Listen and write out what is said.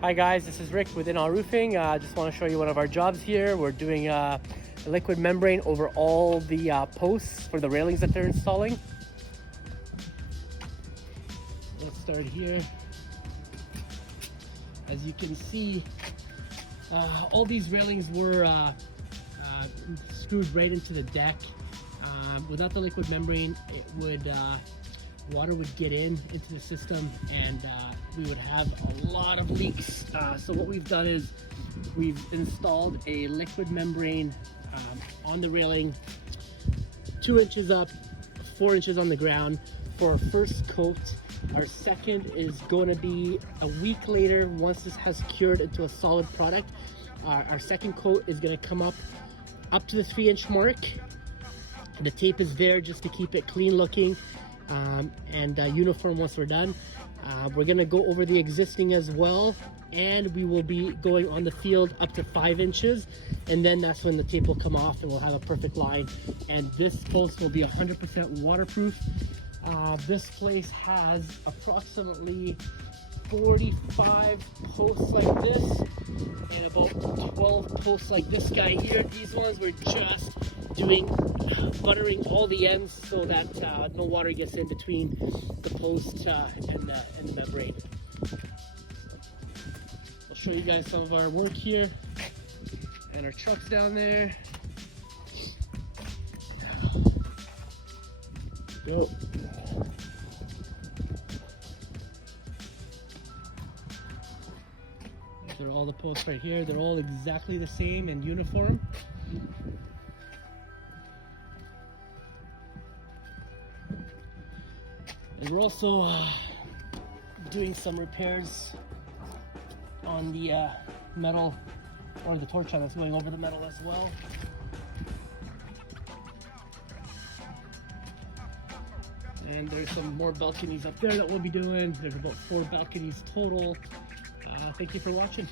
Hi guys, this is Rick with inaweroofing. I just want to show you one of our jobs here. We're doing a liquid membrane over all the posts for the railings that they're installing. Let's start here. As you can see, all these railings were screwed right into the deck. Without the liquid membrane, water would get into the system, and we would have a lot of leaks. So what we've done is we've installed a liquid membrane on the railing, 2 inches up, 4 inches on the ground for our first coat. Our second is going to be a week later once this has cured into a solid product. Our second coat is going to come up to the 3-inch mark. The tape is there just to keep it clean looking and uniform once we're done. We're going to go over the existing as well, and we will be going on the field up to 5 inches, and then that's when the tape will come off and we'll have a perfect line. And this post will be 100% waterproof. This place has approximately 45 posts like this and about 12 posts like this guy here. These ones we're just buttering all the ends so that no water gets in between the post and the membrane. I'll show you guys some of our work here and our trucks down there. Go. These are all the posts right here. They're all exactly the same and uniform. And we're also doing some repairs on the metal, or the torch channel that's going over the metal as well. And there's some more balconies up there that we'll be doing. There's about 4 balconies total. Thank you for watching.